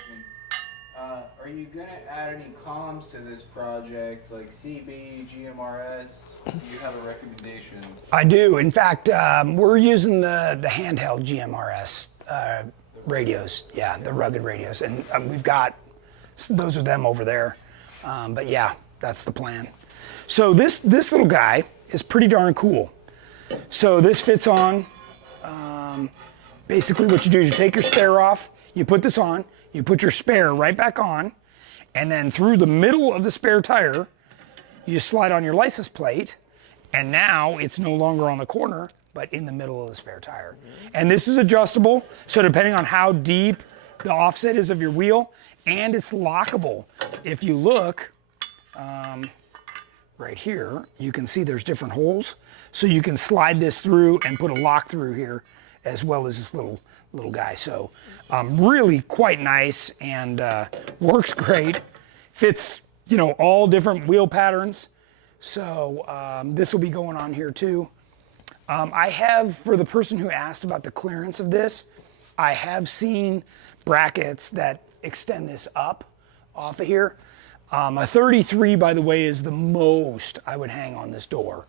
Are you going to add any comms to this project, like CB, GMRS? Do you have a recommendation? I do. In fact, we're using the handheld GMRS radios. Yeah, the rugged radios. And we've got, those are them over there. But yeah, that's the plan. So this little guy is pretty darn cool. So this fits on, basically what you do is you take your spare off, you put this on, you put your spare right back on, and then through the middle of the spare tire, you slide on your license plate, and now it's no longer on the corner, but in the middle of the spare tire. And this is adjustable, so depending on how deep the offset is of your wheel, and it's lockable. If you look, right here, you can see there's different holes. So you can slide this through and put a lock through here, as well as this little guy. So really quite nice and works great. Fits, all different wheel patterns. So this will be going on here too. I have, for the person who asked about the clearance of this, I have seen brackets that extend this up off of here. A 33, by the way, is the most I would hang on this door.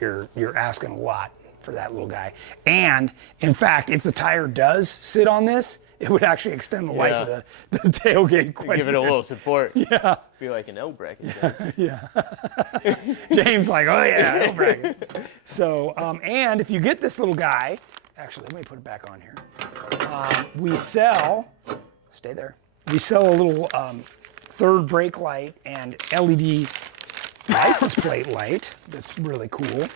You're asking a lot for that little guy. And in fact, if the tire does sit on this, it would actually extend the life of the tailgate quite Give it a little support. Yeah. Be like an L bracket. guy. Yeah. James like, oh yeah, no bracket. So, and if you get this little guy, actually, let me put it back on here. We sell, stay there. We sell a little third brake light and LED license plate light that's really cool.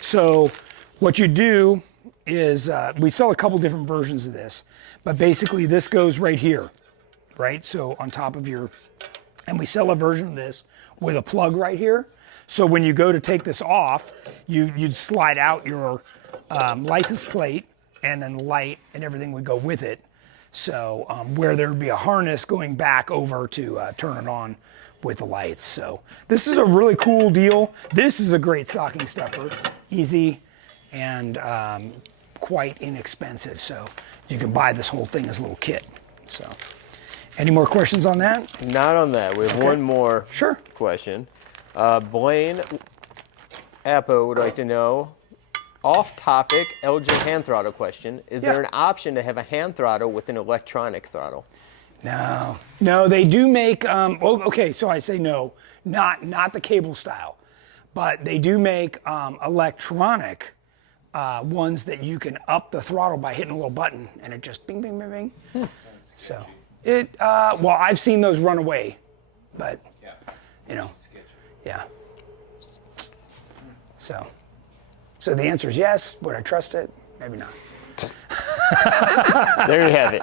So what you do is, we sell a couple different versions of this, but basically this goes right here, right? So on top of your, and we sell a version of this with a plug right here. So when you go to take this off, you'd slide out your license plate, and then the light and everything would go with it. So where there would be a harness going back over to turn it on with the lights. So this is a really cool deal. This is a great stocking stuffer, easy and quite inexpensive. So you can buy this whole thing as a little kit. So any more questions on that? Not on that. We have one more question. Blaine Appo would like to know, off-topic LJ hand throttle question. Is there an option to have a hand throttle with an electronic throttle? No, they do make, okay, so I say no, not the cable style, but they do make electronic ones that you can up the throttle by hitting a little button and it just bing, bing, bing, bing. So well, I've seen those run away, but you know, yeah. So the answer is yes. Would I trust it? Maybe not. There you have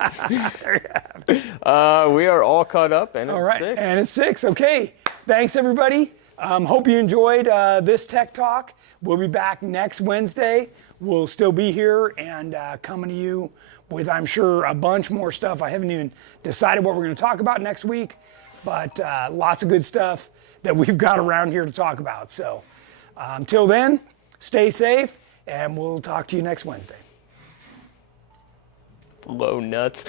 it. We are all caught up, and All it's right, 6. and it's 6. Okay, thanks everybody. Hope you enjoyed this Tech Talk. We'll be back next Wednesday. We'll still be here and coming to you with, I'm sure, a bunch more stuff. I haven't even decided what we're going to talk about next week, but lots of good stuff that we've got around here to talk about. So until then, stay safe, and we'll talk to you next Wednesday. Low nuts.